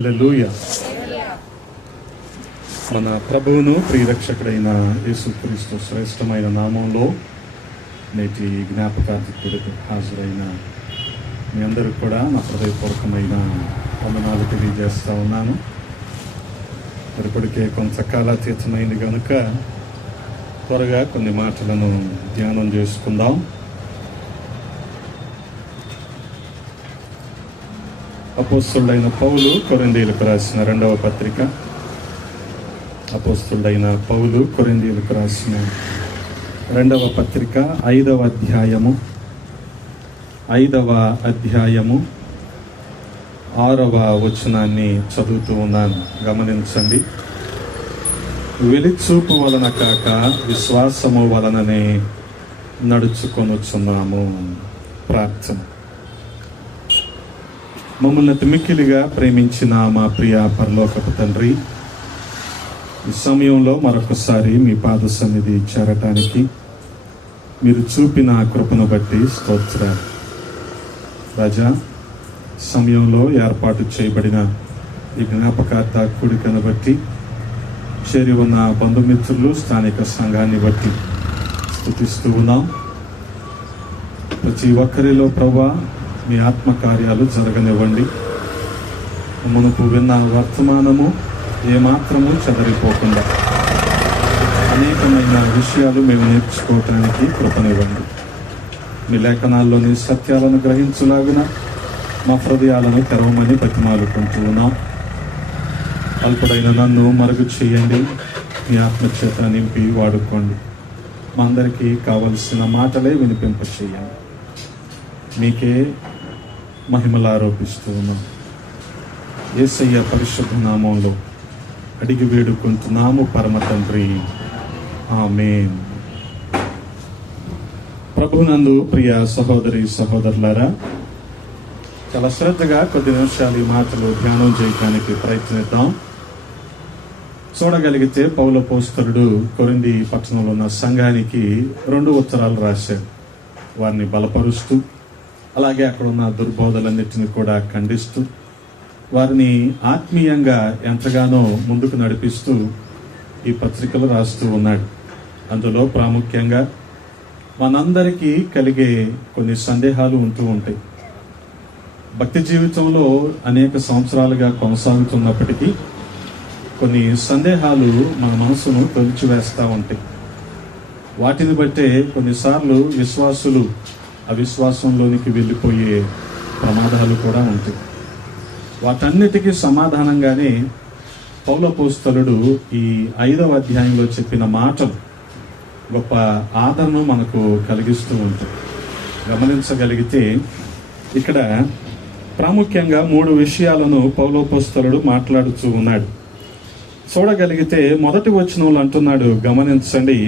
హల్లెలూయా. మన ప్రభువును ప్రియరక్షకుడైన యేసుక్రీస్తు శ్రేష్టమైన నామంలో నేటి జ్ఞాపకార్థకుడికి హాజరైన మీ అందరూ కూడా నా హృదయపూర్వకమైన వందనాలు తెలియజేస్తూ ఉన్నాను. ఇప్పటికే కొంతకాలాతీతమైంది కనుక త్వరగా కొన్ని మాటలను ధ్యానం చేసుకుందాం. అపోస్తుడైన పౌలు కొరింథీయులకు రాసిన రెండవ పత్రిక. అపోస్తుడైన పౌలు కొరింథీయులకు రాసిన రెండవ పత్రిక 5వ అధ్యాయము 6వ వచనాన్ని చదువుతూ ఉన్నాను. గమనించండి. వెలిచూపు వలన కాక విశ్వాసము వలననే నడుచుకొనుచున్నాము. ప్రార్థన. మమ్మల్ని మిక్కిలిగా ప్రేమించిన మా ప్రియ పరలోకపు తండ్రి, ఈ సమయంలో మరొకసారి మీ పాద సన్నిధి చేరటానికి మీరు చూపిన కృపను బట్టి స్తోత్రాలు. రాజా, సమయంలో ఏర్పాటు చేయబడిన ఈ జ్ఞాపకార్థ కూడికను బట్టి, చేరి ఉన్న బంధుమిత్రులు, స్థానిక సంఘాన్ని బట్టి స్తుతిస్తూ ఉన్నాం. ప్రతి ఒక్కరిలో ప్రభువా మీ ఆత్మకార్యాలు జరగనివ్వండి. మునుపు విన్న వర్తమానము ఏమాత్రము చెదరిపోకుండా అనేకమైన విషయాలు మేము నేర్చుకోవటానికి కృపనివ్వండి. మీ లేఖనాల్లోని సత్యాలను గ్రహించులాగున మా హృదయాలను తెరవమని బతిమాలుకుంటూ ఉన్నాం. అల్పుడైన నన్ను మరుగు చేయండి. మీ ఆత్మచేత నింపి వాడుకోండి. మా అందరికీ కావలసిన మాటలే వినిపింప చేయండి. మీకే మహిమలు ఆరోపిస్తూ ఉన్నాం. యేసయ్య పరిశుద్ధ నామంలో అడిగి వేడుకుంటున్నాము పరమ తండ్రి, ఆమేన్. ప్రభునందు ప్రియ సహోదరి సహోదరులారా, చాలా శ్రద్ధగా కొద్ది నిమిషాలు ఈ మాటలు ధ్యానం చేయడానికి ప్రయత్నిద్దాం. చూడగలిగితే పౌలు అపోస్తలుడు కొరింథీ పట్టణంలో ఉన్న సంఘానికి 2 ఉత్తరాలు రాశాడు. వారిని బలపరుస్తూ, అలాగే అక్కడ ఉన్న దుర్బోధలన్నిటిని కూడా ఖండిస్తూ, వారిని ఆత్మీయంగా ఎంతగానో ముందుకు నడిపిస్తూ ఈ పత్రికలు రాస్తూ ఉన్నాడు. అందులో ప్రాముఖ్యంగా మనందరికీ కలిగే కొన్ని సందేహాలు ఉంటూ ఉంటాయి. భక్తి జీవితంలో అనేక సంవత్సరాలుగా కొనసాగుతున్నప్పటికీ కొన్ని సందేహాలు మన మనసును తొలిచివేస్తూ ఉంటాయి. వాటిని బట్టే కొన్నిసార్లు విశ్వాసులు అవిశ్వాసంలోనికి వెళ్ళిపోయే ప్రమాదాలు కూడా ఉంటాయి. వాటన్నిటికీ సమాధానంగానే పౌలు అపోస్తలుడు ఈ 5వ అధ్యాయంలో చెప్పిన మాటలు గొప్ప ఆదరణ మనకు కలిగిస్తూ ఉంటాయి. గమనించగలిగితే ఇక్కడ ప్రాముఖ్యంగా 3 విషయాలను పౌలు అపోస్తలుడు మాట్లాడుతూ ఉన్నాడు. చూడగలిగితే మొదటి వచనంలో అంటున్నాడు, గమనించండి.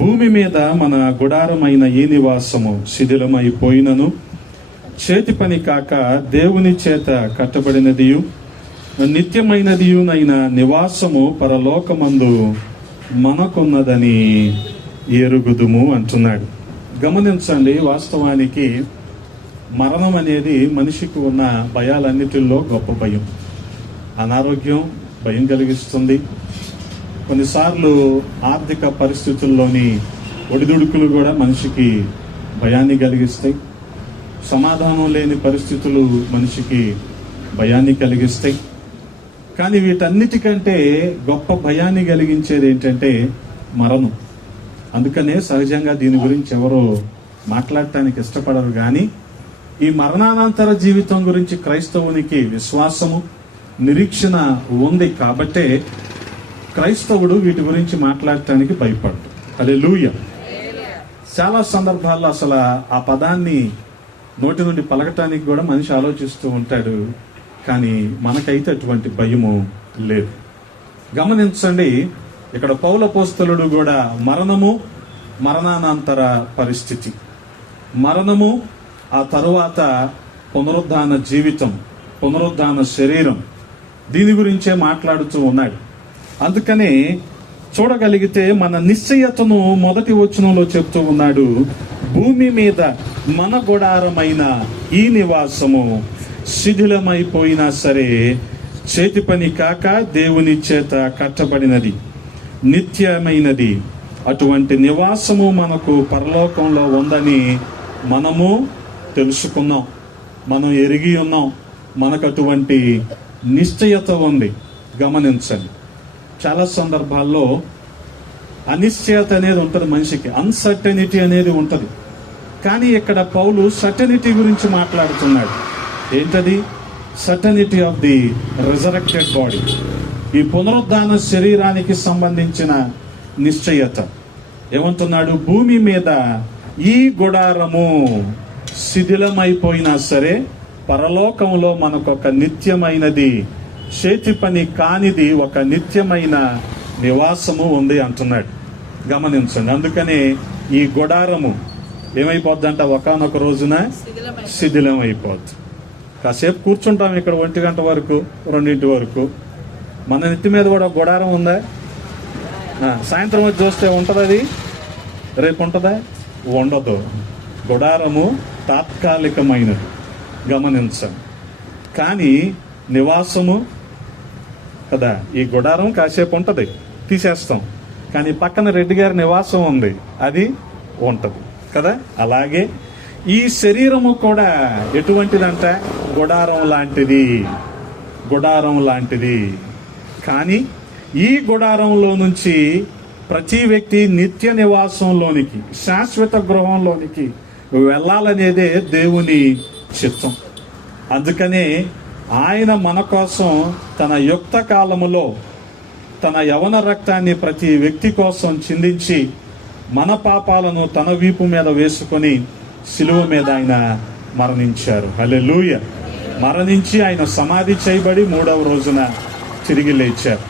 భూమి మీద మన గుడారమైన ఈ నివాసము శిథిలమైపోయినను చేతి పని కాక దేవుని చేత కట్టబడినదియు నిత్యమైనదియునైన నివాసము పరలోకమందు మనకున్నదని ఎరుగుదుము అంటున్నాడు. గమనించండి, వాస్తవానికి మరణం అనేది మనిషికి ఉన్న భయాలన్నిటిల్లో గొప్ప భయం. అనారోగ్యం భయం కలిగిస్తుంది. కొన్నిసార్లు ఆర్థిక పరిస్థితుల్లోని ఒడిదుడుకులు కూడా మనిషికి భయాన్ని కలిగిస్తాయి. సమాధానం లేని పరిస్థితులు మనిషికి భయాన్ని కలిగిస్తాయి. కానీ వీటన్నిటికంటే గొప్ప భయాన్ని కలిగించేది ఏంటంటే మరణం. అందుకనే సహజంగా దీని గురించి ఎవరో మాట్లాడటానికి ఇష్టపడరు. కానీ ఈ మరణానంతర జీవితం గురించి క్రైస్తవునికి విశ్వాసము, నిరీక్షణ ఉంది. కాబట్టే క్రైస్తవుడు వీటి గురించి మాట్లాడటానికి భయపడ్డు. హల్లెలూయా. చాలా సందర్భాల్లో అసలు ఆ పదాన్ని నోటి నుండి పలకటానికి కూడా మనిషి ఆలోచిస్తూ ఉంటాడు. కానీ మనకైతే అటువంటి భయము లేదు. గమనించండి, ఇక్కడ పౌలు అపోస్తలుడు కూడా మరణము, మరణానంతర పరిస్థితి, మరణము, ఆ తరువాత పునరుద్ధాన జీవితం, పునరుద్ధాన శరీరం, దీని గురించే మాట్లాడుతూ ఉన్నాడు. అందుకనే చూడగలిగితే మన నిశ్చయతను మొదటి వచనంలో చెప్తూ ఉన్నాడు. భూమి మీద మన గుడారమైన ఈ నివాసము శిథిలమైపోయినా సరే చేతి పని కాక దేవుని చేత కట్టబడినది, నిత్యమైనది. అటువంటి నివాసము మనకు పరలోకంలో ఉందని మనము తెలుసుకున్నాం, మనం ఎరిగి ఉన్నాం. మనకు అటువంటి నిశ్చయత ఉంది. గమనించండి, చాలా సందర్భాల్లో అనిశ్చయత అనేది ఉంటుంది మనిషికి, అన్సర్టనిటీ అనేది ఉంటుంది. కానీ ఇక్కడ పౌలు సర్టనిటీ గురించి మాట్లాడుతున్నాడు. ఏంటది? Certainty of the resurrected body, ఈ పునరుద్ధాన శరీరానికి సంబంధించిన నిశ్చయత. ఏమంటున్నాడు? భూమి మీద ఈ గుడారము శిథిలమైపోయినా సరే పరలోకంలో మనకొక నిత్యమైనది, చేతి పని కానిది ఒక నిత్యమైన నివాసము ఉంది అంటున్నాడు. గమనించండి. అందుకనే ఈ గుడారము ఏమైపోద్దంట? ఒకానొక రోజున శిథిలం అయిపోద్ది. కాసేపు కూర్చుంటాం ఇక్కడ 1 గంట వరకు, 2 వరకు. మన నెత్తి మీద కూడా గుడారం ఉందా? సాయంత్రం వచ్చి చూస్తే ఉంటుంది. అది రేపు ఉంటుందా? ఉండదు. గుడారము తాత్కాలికమైనది. గమనించండి. కానీ నివాసము కదా, ఈ గుడారం కాసేపు ఉంటుంది, తీసేస్తాం. కానీ పక్కన రెడ్డి గారి నివాసం ఉంది, అది ఉంటుంది కదా. అలాగే ఈ శరీరము కూడా ఎటువంటిదంట? గుడారం లాంటిది, గుడారం లాంటిది. కానీ ఈ గుడారంలో నుంచి ప్రతి వ్యక్తి నిత్య నివాసంలోనికి, శాశ్వత గృహంలోనికి వెళ్ళాలనేదే దేవుని చిత్తం. అందుకనే ఆయన మన కోసం తన యుక్త కాలములో తన యవన రక్తాన్ని ప్రతి వ్యక్తి కోసం చిందించి మన పాపాలను తన వీపు మీద వేసుకొని శిలువ మీద ఆయన మరణించారు. హల్లెలూయా. మరణించి ఆయన సమాధి చేయబడి 3వ రోజున తిరిగి లేచారు.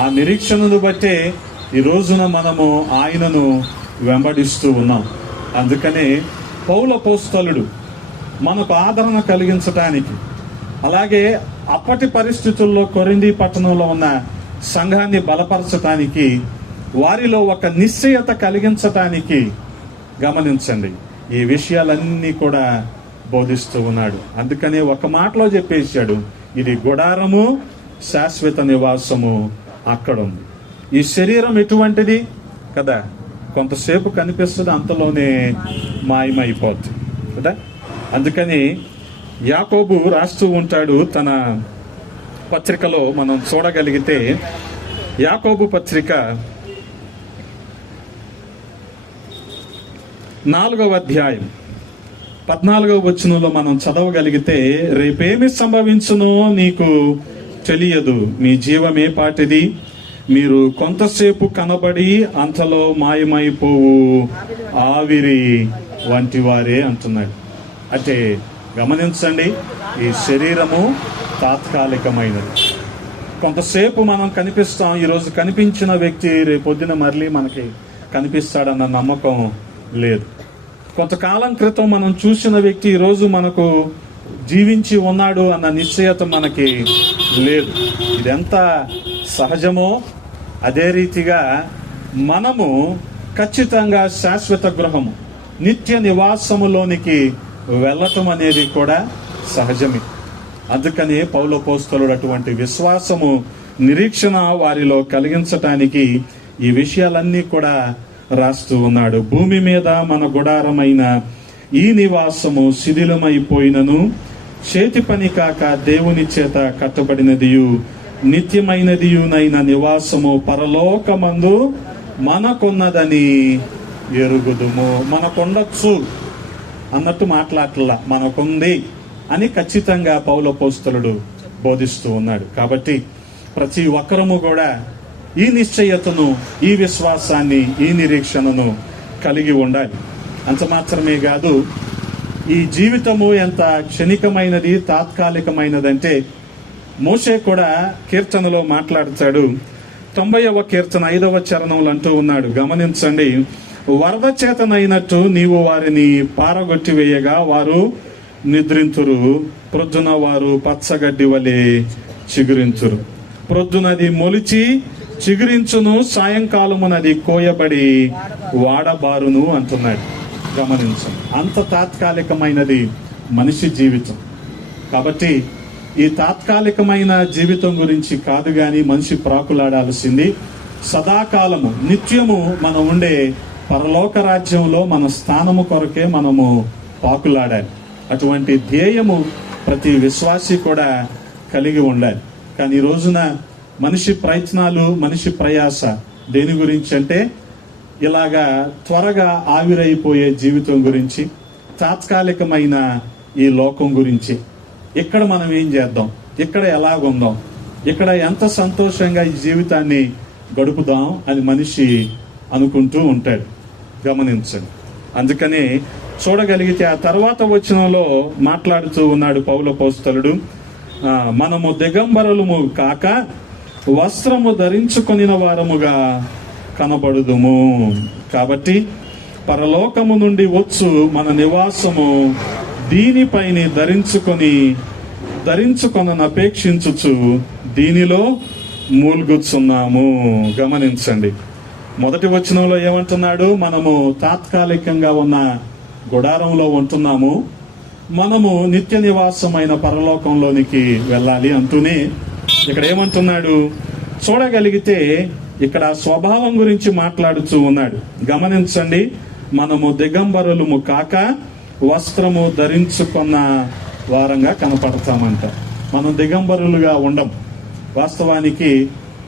ఆ నిరీక్షణను బట్టే ఈ రోజున మనము ఆయనను వెంబడిస్తూ ఉన్నాం. అందుకనే పౌలు అపోస్తలుడు మనకు ఆదరణ కలిగించటానికి, అలాగే అప్పటి పరిస్థితుల్లో కొరింథీ పట్టణంలో ఉన్న సంఘాన్ని బలపరచటానికి, వారిలో ఒక నిశ్చయత కలిగించటానికి, గమనించండి, ఈ విషయాలన్నీ కూడా బోధిస్తూ ఉన్నాడు. అందుకనే ఒక మాటలో చెప్పేశాడు, ఇది గుడారము, శాశ్వత నివాసము అక్కడ ఉంది. ఈ శరీరం ఎటువంటిది కదా, కొంతసేపు కనిపిస్తుంది, అంతలోనే మాయమైపోద్ది కదా. అందుకని యాకోబు రాస్తూ ఉంటాడు తన పత్రికలో, మనం చూడగలిగితే యాకోబు పత్రిక 4వ అధ్యాయం 14వ వచనంలో మనం చదవగలిగితే, రేపేమి సంభవించునో నీకు తెలియదు, మీ జీవమే పాటిది, మీరు కొంతసేపు కనబడి అంతలో మాయమైపోవు ఆవిరి వంటి వారే అంటున్నాడు. అంటే గమనించండి, ఈ శరీరము తాత్కాలికమైనది. కొంతసేపు మనం కనిపిస్తాం. ఈరోజు కనిపించిన వ్యక్తి రేపొద్దున మరలి మనకి కనిపిస్తాడన్న నమ్మకం లేదు. కొంతకాలం క్రితం మనం చూసిన వ్యక్తి ఈరోజు మనకు జీవించి ఉన్నాడు అన్న నిశ్చయత మనకి లేదు. ఇదెంత సహజమో అదే రీతిగా మనము ఖచ్చితంగా శాశ్వత గృహము, నిత్య నివాసములోనికి వెళ్ళటం అనేది కూడా సహజమే. అందుకనే పౌలు అపోస్తలుడు అటువంటి విశ్వాసము, నిరీక్షణ వారిలో కలిగించటానికి ఈ విషయాలన్నీ కూడా రాస్తూ ఉన్నాడు. భూమి మీద మన గుడారమైన ఈ నివాసము శిథిలమైపోయినను చేతి పని కాక దేవుని చేత కట్టబడినదియు నిత్యమైనదియునైన నివాసము పరలోకమందు మనకున్నదని ఎరుగుదుము. మనకుండొచ్చు అన్నట్టు మాట్లాడలా, మనకుంది అని ఖచ్చితంగా పౌలు అపోస్తలుడు బోధిస్తూ ఉన్నాడు. కాబట్టి ప్రతి ఒక్కరము కూడా ఈ నిశ్చయతను, ఈ విశ్వాసాన్ని, ఈ నిరీక్షణను కలిగి ఉండాలి. అంత మాత్రమే కాదు, ఈ జీవితము ఎంత క్షణికమైనది, తాత్కాలికమైనదంటే మోషే కూడా కీర్తనలో మాట్లాడతాడు. 90వ కీర్తన 5వ చరణంలో అంటూ ఉన్నాడు, గమనించండి, వరద చేతనైనట్టు నీవు వారిని పారగొట్టి వేయగా వారు నిద్రింతురు, ప్రొద్దున వారు పచ్చగడ్డి వలె చిగురించురు. ప్రొద్దునది మొలిచి చిగురించును, సాయంకాలమునది కోయబడి వాడబారును అంటున్నాడు. గమనించండి, అంత తాత్కాలికమైనది మనిషి జీవితం. కాబట్టి ఈ తాత్కాలికమైన జీవితం గురించి కాదు గాని మనిషి ప్రాకులాడాల్సింది సదాకాలము నిత్యము మనం ఉండే పరలోక రాజ్యంలో మన స్థానము కొరకే మనము పాకులాడాలి. అటువంటి ధ్యేయము ప్రతి విశ్వాసి కూడా కలిగి ఉండాలి. కానీ ఈ రోజున మనిషి ప్రయత్నాలు, మనిషి ప్రయాస దేని గురించి అంటే ఇలాగా త్వరగా ఆవిరైపోయే జీవితం గురించి, తాత్కాలికమైన ఈ లోకం గురించి. ఇక్కడ మనం ఏం చేద్దాం, ఇక్కడ ఎలాగుందాం, ఇక్కడ ఎంత సంతోషంగా ఈ జీవితాన్ని గడుపుదాం అని మనిషి అనుకుంటూ ఉంటాడు. గమనించండి. అందుకని చూడగలిగితే ఆ తర్వాత వచనంలో మాట్లాడుతూ ఉన్నాడు పౌలు అపోస్తలుడు, మనము దిగంబరులము కాక వస్త్రము ధరించుకొనిన వారముగా కనబడుదుము. కాబట్టి పరలోకము నుండి వచ్చు మన నివాసము దీనిపైన ధరించుకొనని అపేక్షించుచు దీనిలో మూల్గుచున్నాము. గమనించండి. మొదటి వచనంలో ఏమంటున్నాడు, మనము తాత్కాలికంగా ఉన్న గుడారంలో ఉంటున్నాము, మనము నిత్య నివాసమైన పరలోకంలోనికి వెళ్ళాలి అంటూనే ఇక్కడ ఏమంటున్నాడు చూడగలిగితే ఇక్కడ స్వభావం గురించి మాట్లాడుతూ ఉన్నాడు. గమనించండి. మనము దిగంబరులము కాక వస్త్రము ధరించుకున్న వారంగా కనపడతామంట. మనం దిగంబరులుగా ఉండం. వాస్తవానికి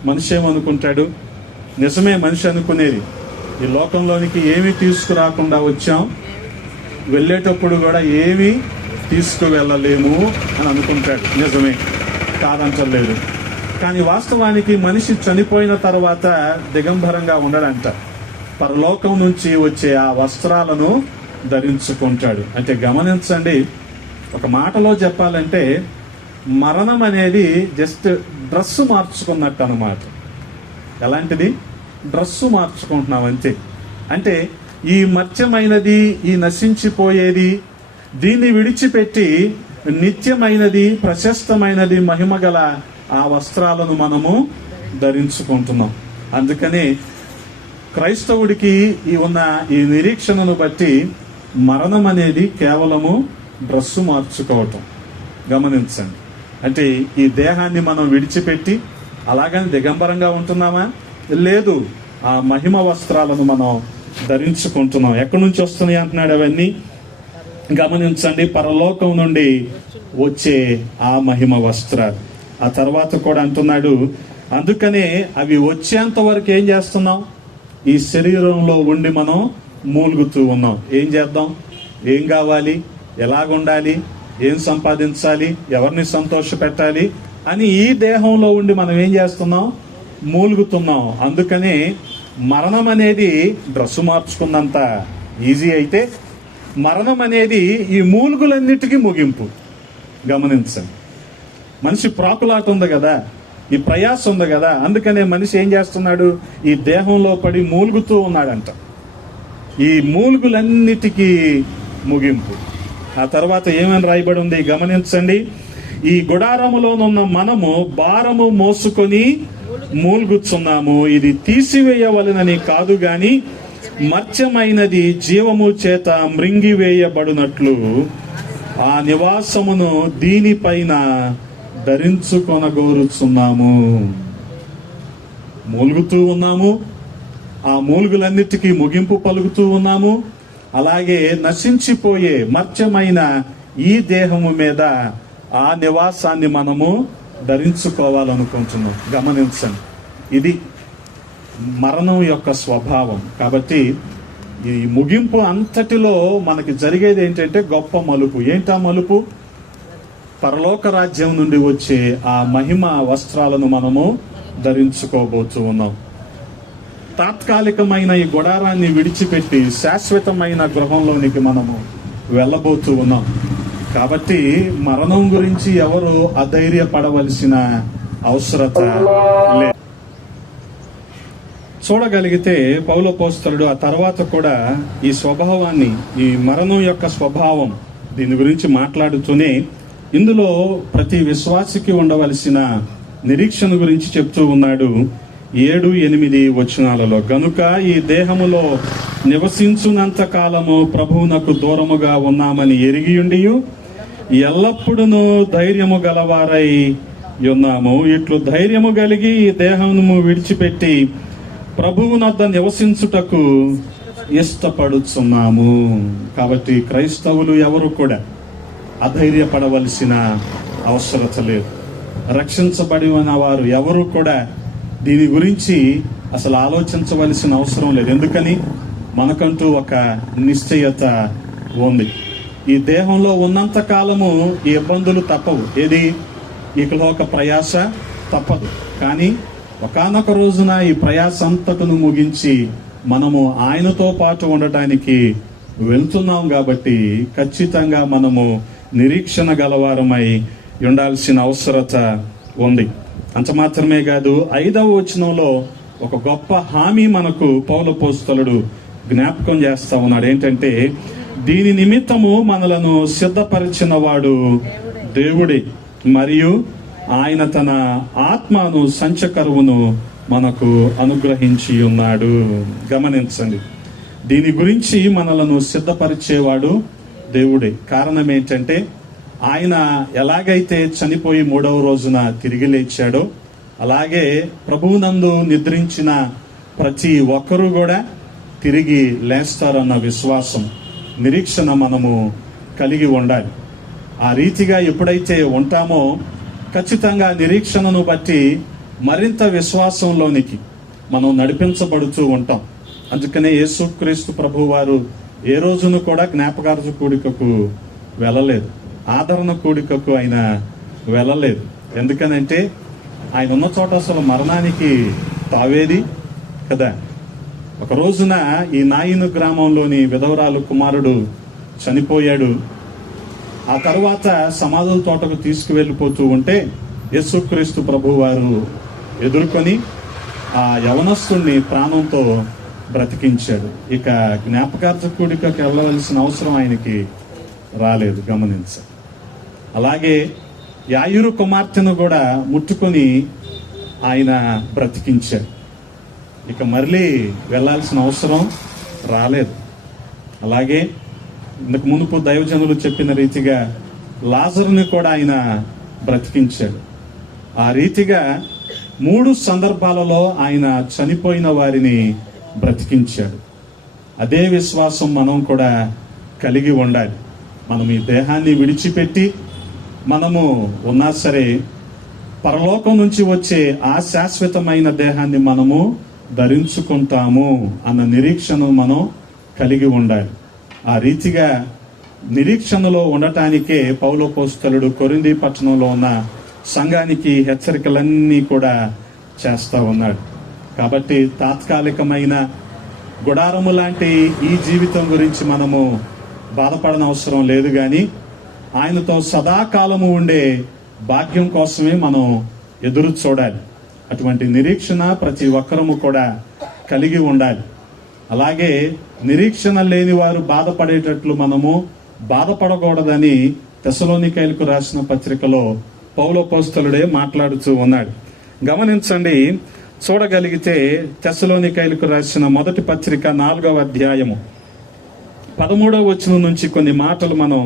మనిషి ఏమనుకుంటాడు, నిజమే మనిషి అనుకునేది, ఈ లోకంలోనికి ఏమీ తీసుకురాకుండా వచ్చాం, వెళ్ళేటప్పుడు కూడా ఏమీ తీసుకువెళ్ళలేము అని అనుకుంటాడు. నిజమే, కాదంటలేదు. కానీ వాస్తవానికి మనిషి చనిపోయిన తర్వాత దిగంబరంగా ఉండడంట. పరలోకం నుంచి వచ్చే ఆ వస్త్రాలను ధరించుకుంటాడు. అంటే గమనించండి, ఒక మాటలో చెప్పాలంటే మరణం అనేది జస్ట్ డ్రెస్సు మార్చుకున్నట్టు అన్నమాట. ఎలాంటిది? డ్రెస్సు మార్చుకుంటున్నాం అంతే. అంటే ఈ మత్స్యమైనది, ఈ నశించిపోయేది, దీన్ని విడిచిపెట్టి నిత్యమైనది, ప్రశస్తమైనది, మహిమగల ఆ వస్త్రాలను మనము ధరించుకుంటున్నాం. అందుకని క్రైస్తవుడికి ఉన్న ఈ నిరీక్షణను బట్టి మరణం అనేది కేవలము డ్రెస్సు మార్చుకోవటం. గమనించండి. అంటే ఈ దేహాన్ని మనం విడిచిపెట్టి అలాగని దిగంబరంగా ఉంటున్నామా? లేదు. ఆ మహిమ వస్త్రాలను మనం ధరించుకుంటున్నాం. ఎక్కడి నుంచి వస్తున్నాయి అంటున్నాడు అవన్నీ. గమనించండి. పరలోకం నుండి వచ్చే ఆ మహిమ వస్త్రాలు. ఆ తర్వాత కూడా అంటున్నాడు, అందుకనే అవి వచ్చేంత వరకు ఏం చేస్తున్నాం? ఈ శరీరంలో ఉండి మనం మూలుగుతూ ఉన్నాం. ఏం చేద్దాం? ఏం కావాలి? ఎలాగుండాలి? ఏం సంపాదించాలి? ఎవరిని సంతోష పెట్టాలి అని ఈ దేహంలో ఉండి మనం ఏం చేస్తున్నాం? మూలుగుతున్నాం. అందుకని మరణం అనేది డ్రెస్సు మార్చుకున్నంత ఈజీ అయితే మరణం అనేది ఈ మూలుగులన్నిటికీ ముగింపు. గమనించండి. మనిషి ప్రాకులాట ఉంది కదా, ఈ ప్రయాస ఉంది కదా, అందుకనే మనిషి ఏం చేస్తున్నాడు? ఈ దేహంలో పడి మూలుగుతూ ఉన్నాడంట. ఈ మూలుగులన్నిటికీ ముగింపు. ఆ తర్వాత ఏమని రాయబడి ఉంది గమనించండి. ఈ గుడారములోనున్న మనము భారము మోసుకొని మూలుగుచున్నాము, ఇది తీసివేయవలనని కాదు గాని మత్స్యమైనది జీవము చేత మృంగివేయబడినట్లు ఆ నివాసమును దీనిపైన ధరించుకొనగోరుచున్నాము. మూలుగుతూ ఉన్నాము, ఆ మూలుగులన్నిటికీ ముగింపు పలుకుతూ ఉన్నాము. అలాగే నశించిపోయే మత్స్యమైన ఈ దేహము మీద ఆ నివాసాన్ని మనము ధరించుకోవాలనుకుంటున్నాం. గమనించండి. ఇది మరణం యొక్క స్వభావం. కాబట్టి ఈ ముగింపు అంతటిలో మనకి జరిగేది ఏంటంటే గొప్ప మలుపు. ఏంటా మలుపు? పరలోక రాజ్యం నుండి వచ్చే ఆ మహిమ వస్త్రాలను మనము ధరించుకోబోతూ ఉన్నాం. తాత్కాలికమైన ఈ గుడారాన్ని విడిచిపెట్టి శాశ్వతమైన గృహంలోనికి మనము వెళ్ళబోతూ ఉన్నాం. కాబట్టి మరణం గురించి ఎవరు అధైర్యపడవలసిన అవసరత లేదు. చూడగలిగితే పౌలు అపోస్తలుడు ఆ తర్వాత కూడా ఈ స్వభావాన్ని, ఈ మరణం యొక్క స్వభావం, దీని గురించి మాట్లాడుతూనే ఇందులో ప్రతి విశ్వాసికి ఉండవలసిన నిరీక్షణ గురించి చెప్తూ ఉన్నాడు. 7-8 వచనాలలో, గనుక ఈ దేహములో నివసించునంత కాలము ప్రభువునకు దూరముగా ఉన్నామని ఎరిగియుండియు ఎల్లప్పుడూ ధైర్యము గలవారై ఉన్నాము. ఇట్లు ధైర్యము కలిగి ఈ దేహము విడిచిపెట్టి ప్రభువునొద్ద నివసించుటకు ఇష్టపడుచున్నాము. కాబట్టి క్రైస్తవులు ఎవరు కూడా అధైర్యపడవలసిన అవసరత లేదు. రక్షించబడిన వారు ఎవరు కూడా దీని గురించి అసలు ఆలోచించవలసిన అవసరం లేదు. ఎందుకని? మనకంటూ ఒక నిశ్చయత ఉంది. ఈ దేహంలో ఉన్నంత కాలము ఈ ఇబ్బందులు తప్పవు. ఏది? ఇకలోక ప్రయాస తప్పదు. కానీ ఒకానొక రోజున ఈ ప్రయాస అంతటను ముగించి మనము ఆయనతో పాటు ఉండటానికి వెళ్తున్నాం. కాబట్టి ఖచ్చితంగా మనము నిరీక్షణ గలవారమై ఉండాల్సిన అవసరత ఉంది. అంత మాత్రమే కాదు, 5వ వచనంలో ఒక గొప్ప హామీ మనకు పౌలు అపోస్తలుడు జ్ఞాపకం చేస్తా ఉన్నాడు. ఏంటంటే, దీని నిమిత్తము మనలను సిద్ధపరిచిన వాడు దేవుడే, మరియు ఆయన తన ఆత్మను సంచకరువును మనకు అనుగ్రహించి ఉన్నాడు. గమనించండి, దీని గురించి మనలను సిద్ధపరిచేవాడు దేవుడే. కారణం ఏంటంటే, ఆయన ఎలాగైతే చనిపోయి 3వ రోజున తిరిగి లేచాడో అలాగే ప్రభువునందు నిద్రించిన ప్రతి ఒక్కరూ కూడా తిరిగి లేస్తారన్న విశ్వాసం, నిరీక్షణ మనము కలిగి ఉండాలి. ఆ రీతిగా ఎప్పుడైతే ఉంటామో ఖచ్చితంగా నిరీక్షణను బట్టి మరింత విశ్వాసంలోనికి మనం నడిపించబడుతూ ఉంటాం. అందుకనే యేసుక్రీస్తు ప్రభువు వారు ఏ రోజును కూడా జ్ఞాపకార్థ కూడికకు వెళ్ళలేదు, ఆదరణ కూడికకు ఆయన వెళ్ళలేదు. ఎందుకనంటే ఆయన ఉన్న చోట అసలు మరణానికి తావేది కదా. ఒక రోజున ఈ నాయిను గ్రామంలోని విధవరాలు కుమారుడు చనిపోయాడు. ఆ తర్వాత సమాధుల తోటకు తీసుకువెళ్ళిపోతూ ఉంటే యేసుక్రీస్తు ప్రభువు వారు ఎదుర్కొని ఆ యవనస్తుణ్ణి ప్రాణంతో బ్రతికించాడు. ఇక జ్ఞాపకార్థ కూడికకు వెళ్ళవలసిన అవసరం ఆయనకి రాలేదు. గమనించాలి. అలాగే యాయిరు కుమార్తెను కూడా ముట్టుకొని ఆయన బ్రతికించాడు. ఇక మళ్ళీ వెళ్ళాల్సిన అవసరం రాలేదు. అలాగే ఇంతకు మునుపు దైవజనులు చెప్పిన రీతిగా లాజరుని కూడా ఆయన బ్రతికించాడు. ఆ రీతిగా 3 సందర్భాలలో ఆయన చనిపోయిన వారిని బ్రతికించాడు. అదే విశ్వాసం మనం కూడా కలిగి ఉండాలి. మనం ఈ దేహాన్ని విడిచిపెట్టి మనము ఉన్నా సరే పరలోకం నుంచి వచ్చే ఆ శాశ్వతమైన దేహాన్ని మనము ధరించుకుంటాము అన్న నిరీక్షణ మనం కలిగి ఉండాలి. ఆ రీతిగా నిరీక్షణలో ఉండటానికే పౌలు అపోస్తలుడు కొరింథీ పట్టణంలో ఉన్న సంఘానికి హెచ్చరికలన్నీ కూడా చేస్తా ఉన్నాడు. కాబట్టి తాత్కాలికమైన గుడారము లాంటి ఈ జీవితం గురించి మనము బాధపడన అవసరం లేదు. కానీ ఆయనతో సదాకాలము ఉండే భాగ్యం కోసమే మనం ఎదురు చూడాలి. అటువంటి నిరీక్షణ ప్రతి ఒక్కరము కూడా కలిగి ఉండాలి. అలాగే నిరీక్షణ లేని వారు బాధపడేటట్లు మనము బాధపడకూడదని తెస్సలోనికైలకు రాసిన పత్రికలో పౌలు అపోస్తలుడే మాట్లాడుతూ ఉన్నాడు. గమనించండి, చూడగలిగితే తెస్సలోనికైలకు రాసిన మొదటి పత్రిక 4వ అధ్యాయము 13వ వచనం నుంచి కొన్ని మాటలు మనం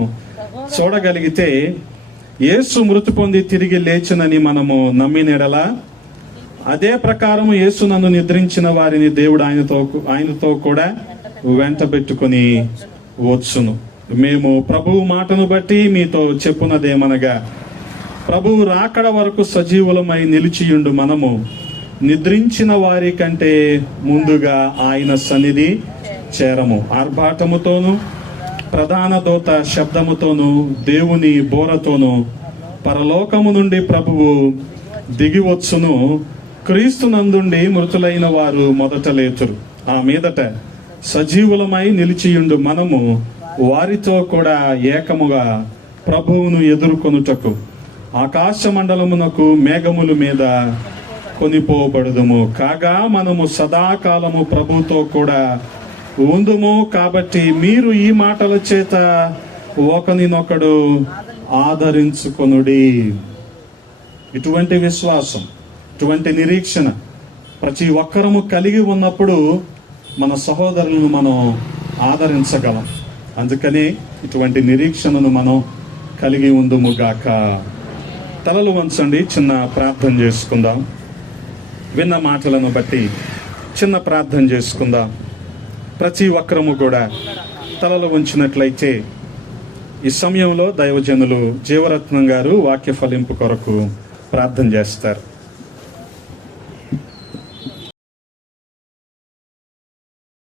చూడగలిగితే, యేసు మృతి పొంది తిరిగి లేచునని మనము నమ్మినెడలా అదే ప్రకారం యేసు నన్ను నిద్రించిన వారిని దేవుడు ఆయనతో కూడా వెంట పెట్టుకుని వచ్చును. మేము ప్రభువు మాటను బట్టి మీతో చెప్పునదేమనగా, ప్రభువు రాకడ వరకు సజీవులమై నిలిచియుండు మనము నిద్రించిన వారి కంటే ముందుగా ఆయన సన్నిధి చేరము. ఆర్భాటముతోను ప్రధాన దూత శబ్దముతోను దేవుని బోరతోను పరలోకము నుండి ప్రభువు దిగివచ్చును. క్రీస్తు నందుండి మృతులైన వారు మొదట లేతురు. ఆ మీదట సజీవులమై నిలిచియుండు మనము వారితో కూడా ఏకముగా ప్రభువును ఎదుర్కొనుటకు ఆకాశ మండలమునకు మేఘముల మీద కొనిపోబడుదుము. కాగా మనము సదాకాలము ప్రభుతో కూడా ఉందుము. కాబట్టి మీరు ఈ మాటల చేత ఒకనినొకడు ఆదరించుకొనుడి. ఇటువంటి విశ్వాసం, ఇటువంటి నిరీక్షణ ప్రతి ఒక్కరము కలిగి ఉన్నప్పుడు మన సహోదరులను మనం ఆదరించగలం. అందుకనే ఇటువంటి నిరీక్షణను మనం కలిగి ఉందుముగాక. తలలు వంచండి, చిన్న ప్రార్థన చేసుకుందాం. విన్న మాటలను బట్టి చిన్న ప్రార్థన చేసుకుందాం. ప్రతి ఒక్కరము కూడా తలలు ఉంచినట్లయితే ఈ సమయంలో దైవజనులు జీవరత్నం గారు వాక్య ఫలింపు కొరకు ప్రార్థన చేస్తారు.